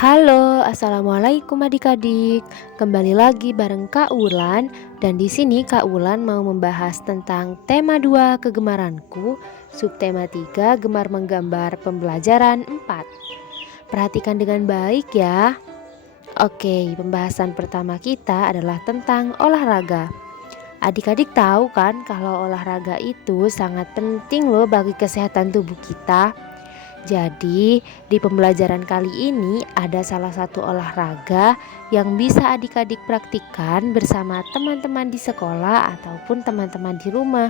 Halo, assalamualaikum adik-adik. Kembali lagi bareng Kak Wulan, dan di sini Kak Wulan mau membahas tentang tema 2 kegemaranku, subtema 3 gemar menggambar pembelajaran 4. Perhatikan dengan baik ya. Oke, pembahasan pertama kita adalah tentang olahraga. Adik-adik tahu kan kalau olahraga itu sangat penting loh bagi kesehatan tubuh kita. Jadi, di pembelajaran kali ini ada salah satu olahraga yang bisa adik-adik praktikkan bersama teman-teman di sekolah ataupun teman-teman di rumah.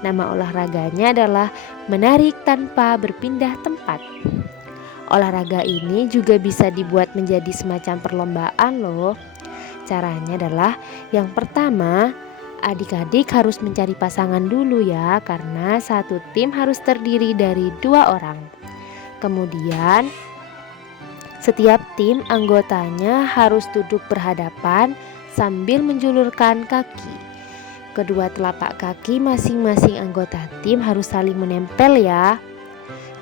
Nama olahraganya adalah menarik tanpa berpindah tempat. Olahraga ini juga bisa dibuat menjadi semacam perlombaan loh. Caranya adalah yang pertama, adik-adik harus mencari pasangan dulu ya, karena satu tim harus terdiri dari 2 orang. Kemudian, setiap tim anggotanya harus duduk berhadapan sambil menjulurkan kaki. Kedua telapak kaki masing-masing anggota tim harus saling menempel ya.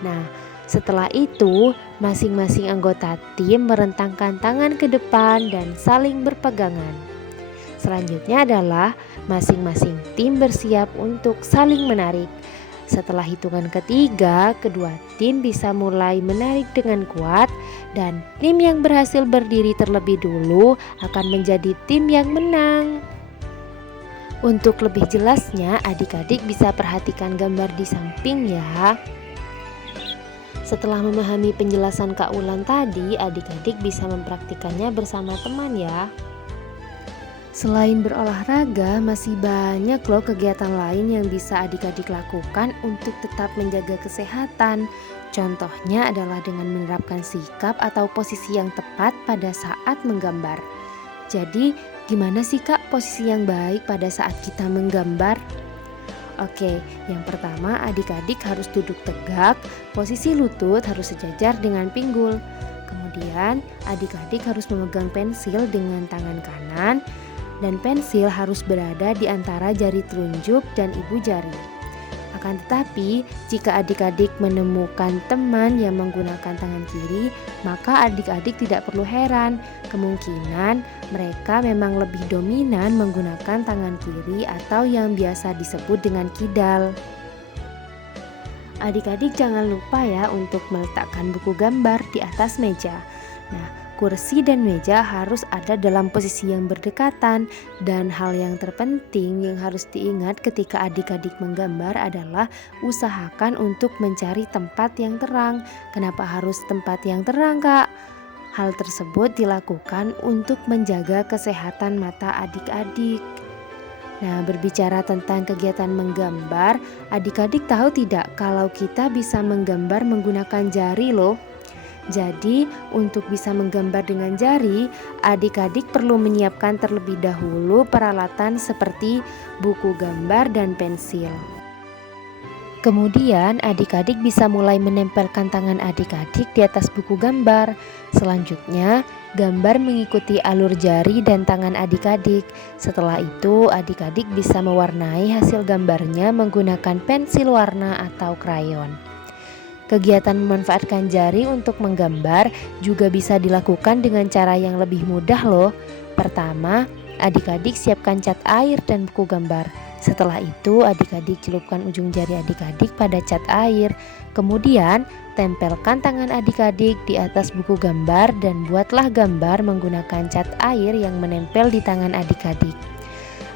Nah, setelah itu masing-masing anggota tim merentangkan tangan ke depan dan saling berpegangan. Selanjutnya adalah masing-masing tim bersiap untuk saling menarik. Setelah hitungan ketiga, kedua tim bisa mulai menarik dengan kuat, dan tim yang berhasil berdiri terlebih dulu akan menjadi tim yang menang. Untuk lebih jelasnya, adik-adik bisa perhatikan gambar di samping ya. Setelah memahami penjelasan Kak Wulan tadi, adik-adik bisa mempraktikannya bersama teman ya. Selain berolahraga, masih banyak loh kegiatan lain yang bisa adik-adik lakukan untuk tetap menjaga kesehatan. Contohnya adalah dengan menerapkan sikap atau posisi yang tepat pada saat menggambar. Jadi, gimana sih Kak posisi yang baik pada saat kita menggambar? Oke, yang pertama adik-adik harus duduk tegak, posisi lutut harus sejajar dengan pinggul. Kemudian, adik-adik harus memegang pensil dengan tangan kanan, dan pensil harus berada di antara jari telunjuk dan ibu jari. Akan tetapi, jika adik-adik menemukan teman yang menggunakan tangan kiri, maka adik-adik tidak perlu heran. Kemungkinan mereka memang lebih dominan menggunakan tangan kiri atau yang biasa disebut dengan kidal. Adik-adik jangan lupa ya untuk meletakkan buku gambar di atas meja. Nah, kursi dan meja harus ada dalam posisi yang berdekatan, dan hal yang terpenting yang harus diingat ketika adik-adik menggambar adalah usahakan untuk mencari tempat yang terang. Kenapa harus tempat yang terang, Kak? Hal tersebut dilakukan untuk menjaga kesehatan mata adik-adik. Nah, berbicara tentang kegiatan menggambar, adik-adik tahu tidak kalau kita bisa menggambar menggunakan jari loh. Jadi, untuk bisa menggambar dengan jari, adik-adik perlu menyiapkan terlebih dahulu peralatan seperti buku gambar dan pensil. Kemudian, adik-adik bisa mulai menempelkan tangan adik-adik di atas buku gambar. Selanjutnya, gambar mengikuti alur jari dan tangan adik-adik. Setelah itu, adik-adik bisa mewarnai hasil gambarnya menggunakan pensil warna atau krayon. Kegiatan memanfaatkan jari untuk menggambar juga bisa dilakukan dengan cara yang lebih mudah loh. Pertama, adik-adik siapkan cat air dan buku gambar. Setelah itu, adik-adik celupkan ujung jari adik-adik pada cat air. Kemudian, tempelkan tangan adik-adik di atas buku gambar dan buatlah gambar menggunakan cat air yang menempel di tangan adik-adik.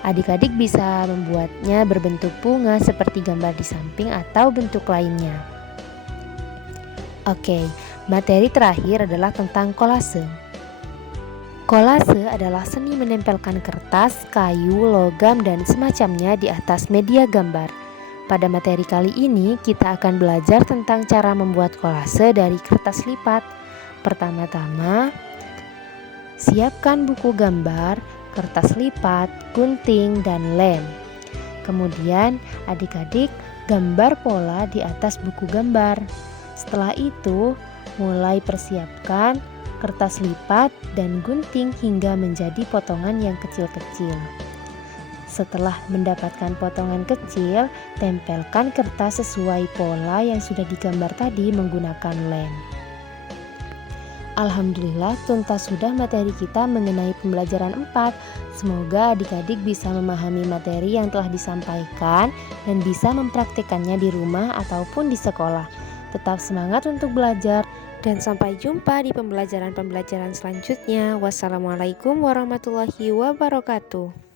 Adik-adik bisa membuatnya berbentuk bunga seperti gambar di samping atau bentuk lainnya. Oke, materi terakhir adalah tentang kolase. Kolase adalah seni menempelkan kertas, kayu, logam, dan semacamnya di atas media gambar. Pada materi kali ini, kita akan belajar tentang cara membuat kolase dari kertas lipat. Pertama-tama, siapkan buku gambar, kertas lipat, gunting, dan lem. Kemudian, adik-adik gambar pola di atas buku gambar. Setelah itu, mulai persiapkan kertas lipat dan gunting hingga menjadi potongan yang kecil-kecil. Setelah mendapatkan potongan kecil, tempelkan kertas sesuai pola yang sudah digambar tadi menggunakan lem. Alhamdulillah tuntas sudah materi kita mengenai pembelajaran 4. Semoga adik-adik bisa memahami materi yang telah disampaikan dan bisa mempraktikkannya di rumah ataupun di sekolah. Tetap semangat untuk belajar dan sampai jumpa di pembelajaran-pembelajaran selanjutnya. Wassalamualaikum warahmatullahi wabarakatuh.